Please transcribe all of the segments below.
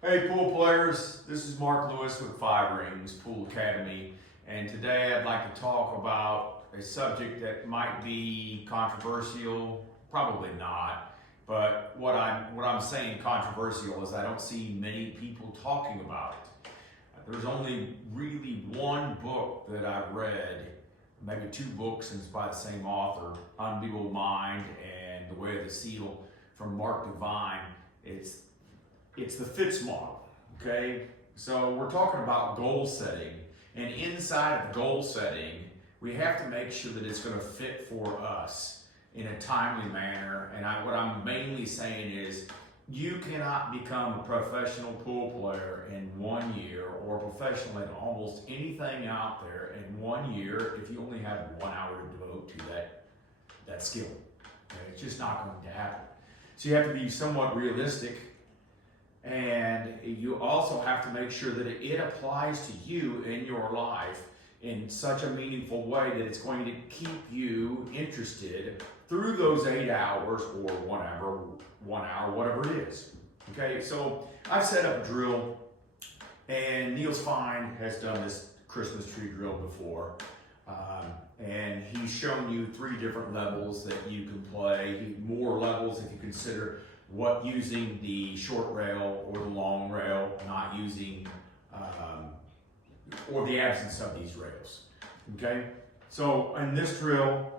Hey pool players, this is Mark Lewis with Five Rings Pool Academy, and today I'd like to talk about a subject that might be controversial, probably not, but what I'm saying controversial is I don't see many people talking about it. There's only really one book that I've read, maybe two books, and it's by the same author, Unbeatable Mind and The Way of the Seal from Mark Divine. It's the FITS model, okay? So we're talking about goal setting, and inside of goal setting, we have to make sure that it's gonna fit for us in a timely manner. And what I'm mainly saying is, you cannot become a professional pool player in 1 year, or professional in almost anything out there in 1 year if you only have 1 hour to devote to that skill. Okay? It's just not going to happen. So you have to be somewhat realistic. And you also have to make sure that it applies to you in your life in such a meaningful way that it's going to keep you interested through those 8 hours or 1 hour, whatever it is. Okay, so I've set up a drill, and Niels Fine has done this Christmas tree drill before. And he's shown you 3 different levels that you can play, more levels if you consider using the short rail or the long rail, not using, or the absence of these rails, okay? So in this drill,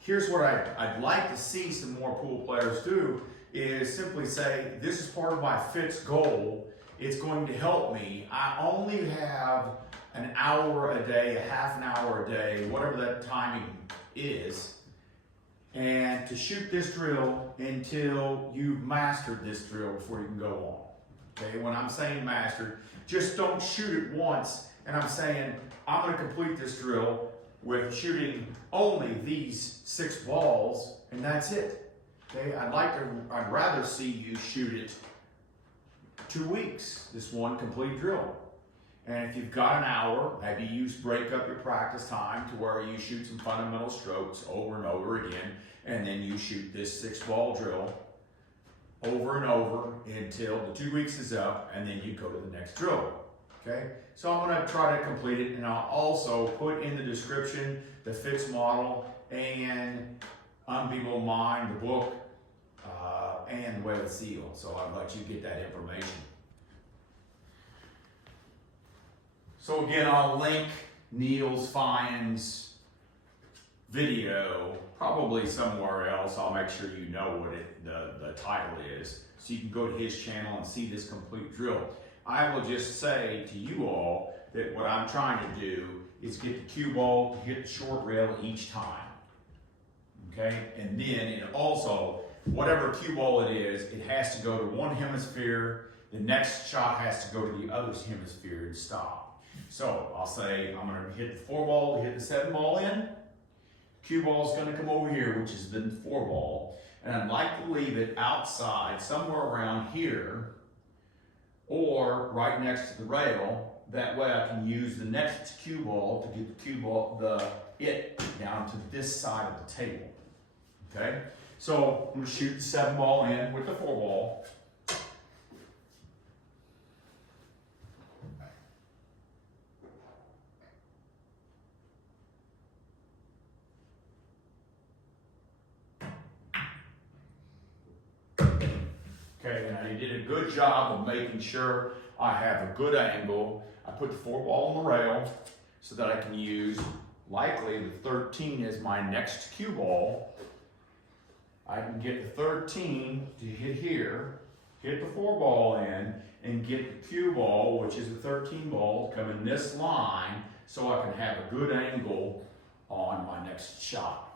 here's what I'd like to see some more pool players do, is simply say, this is part of my FITS goal. It's going to help me. I only have an hour a day, a half an hour a day, whatever that timing is, and to shoot this drill until you've mastered this drill before you can go on. Okay, when I'm saying mastered, just don't shoot it once, and I'm saying I'm going to complete this drill with shooting only these 6 balls, and that's it. Okay, I'd rather see you shoot it 2 weeks, this one complete drill. And if you've got an hour, maybe you break up your practice time to where you shoot some fundamental strokes over and over again, and then you shoot this 6-ball drill over and over until the 2 weeks is up, and then you go to the next drill. Okay? So I'm going to try to complete it, and I'll also put in the description the FITS model and Unbeatable Mind, the book, and The Way of the Seal. So I'll let you get that information. So again, I'll link Niels Fine's video, probably somewhere else. I'll make sure you know what the title is, so you can go to his channel and see this complete drill. I will just say to you all that what I'm trying to do is get the cue ball to hit the short rail each time. Okay? And then also, whatever cue ball it is, it has to go to one hemisphere. The next shot has to go to the other hemisphere and stop. So I'll say I'm going to hit the 4 ball to hit the 7 ball in. Cue ball is going to come over here, which is the 4 ball. And I'd like to leave it outside, somewhere around here, or right next to the rail. That way I can use the next cue ball to get the cue ball, down to this side of the table. Okay? So I'm going to shoot the 7 ball in with the 4 ball. Okay, and I did a good job of making sure I have a good angle. I put the 4 ball on the rail so that I can use, likely, the 13 as my next cue ball. I can get the 13 to hit here, hit the 4 ball in, and get the cue ball, which is the 13 ball, to come in this line so I can have a good angle on my next shot.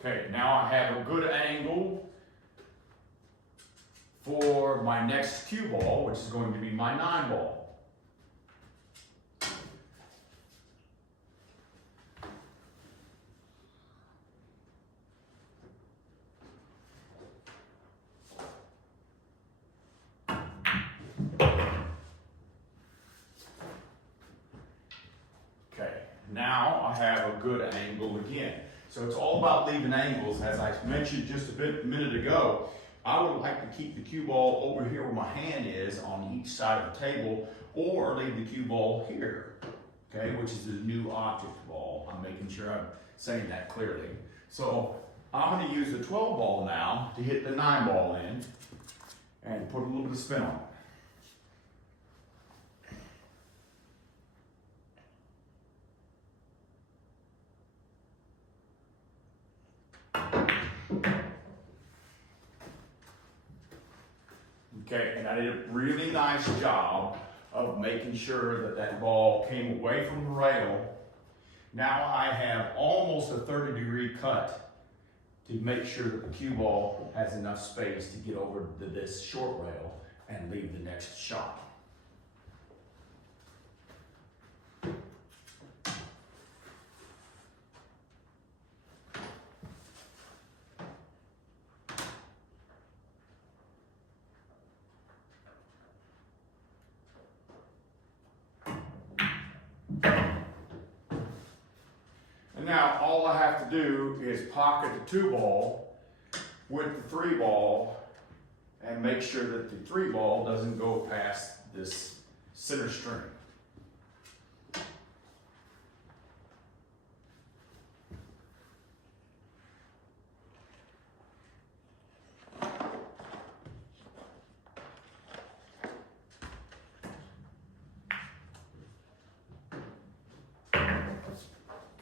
Okay, now I have a good angle for my next cue ball, which is going to be my 9 ball. Okay, now I have a good angle again. So it's all about leaving angles. As I mentioned just a minute ago, I would like to keep the cue ball over here where my hand is on each side of the table, or leave the cue ball here, okay, which is the new object ball. I'm making sure I'm saying that clearly. So I'm going to use the 12 ball now to hit the 9 ball in and put a little bit of spin on it. Okay, and I did a really nice job of making sure that that ball came away from the rail. Now I have almost a 30-degree cut to make sure that the cue ball has enough space to get over to this short rail and leave the next shot. And now all I have to do is pocket the 2 ball with the 3 ball and make sure that the 3 ball doesn't go past this center string.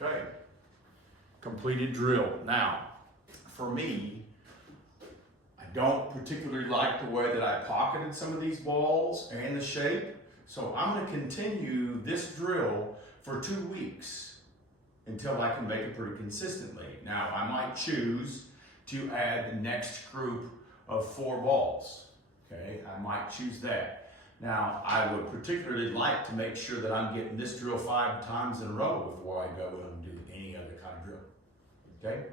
Okay, completed drill. Now, for me, I don't particularly like the way that I pocketed some of these balls and the shape, so I'm going to continue this drill for 2 weeks until I can make it pretty consistently. Now, I might choose to add the next group of 4 balls. Okay, I might choose that. Now, I would particularly like to make sure that I'm getting this drill 5 times in a row before I go and do any other kind of drill. Okay?